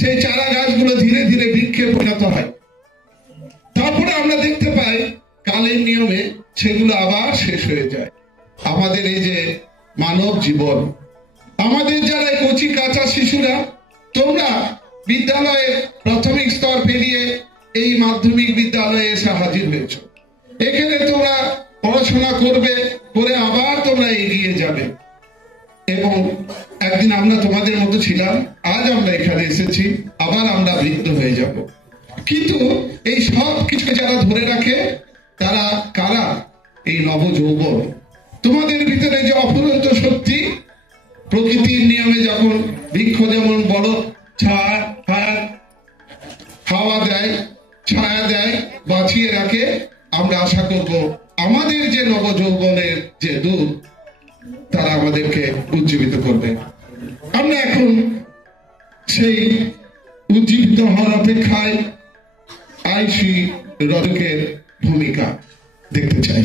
সেই চারা গাছগুলো ধীরে ধীরে বৃক্ষে পরিণত হয়। তারপরে আমরা দেখতে পাই কালের নিয়মে সেগুলো আবার শেষ হয়ে যায়। আমাদের এই যে মানব জীবন, আমাদের যারা কচি কাঁচা শিশুরা, তোমরা বিদ্যালয়ে প্রাথমিক স্তর পেরিয়ে এই মাধ্যমিক বিদ্যালয়ে এসে হাজির হয়েছ। এখানে তোমরা পড়াশোনা করবে, করে আবার তোমরা এগিয়ে যাবে। এবং একদিন আমরা তোমাদের মতো ছিলাম, আজ আমরা এখানে এসেছি, আবার আমরা বৃদ্ধ হয়ে যাব। কিন্তু এই সব কিছু যারা ধরে রাখে তারা কারা? এই নবযৌবন। তোমাদের ভিতরে যে অফুরন্ত শক্তি, প্রকৃতির নিয়মে যখন বৃক্ষ যেমন বড় হাওয়া দেয়, ছায়া দেয়, বাঁচিয়ে রাখে, আমরা আশা করব আমাদের যে নবযৌবনের যে দূত, তারা আমাদেরকে উজ্জীবিত করবে। আমরা এখন সেই উজ্জীবিত হওয়ার অপেক্ষায় আইসি রজকের ভূমিকা দেখতে চাই।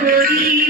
করি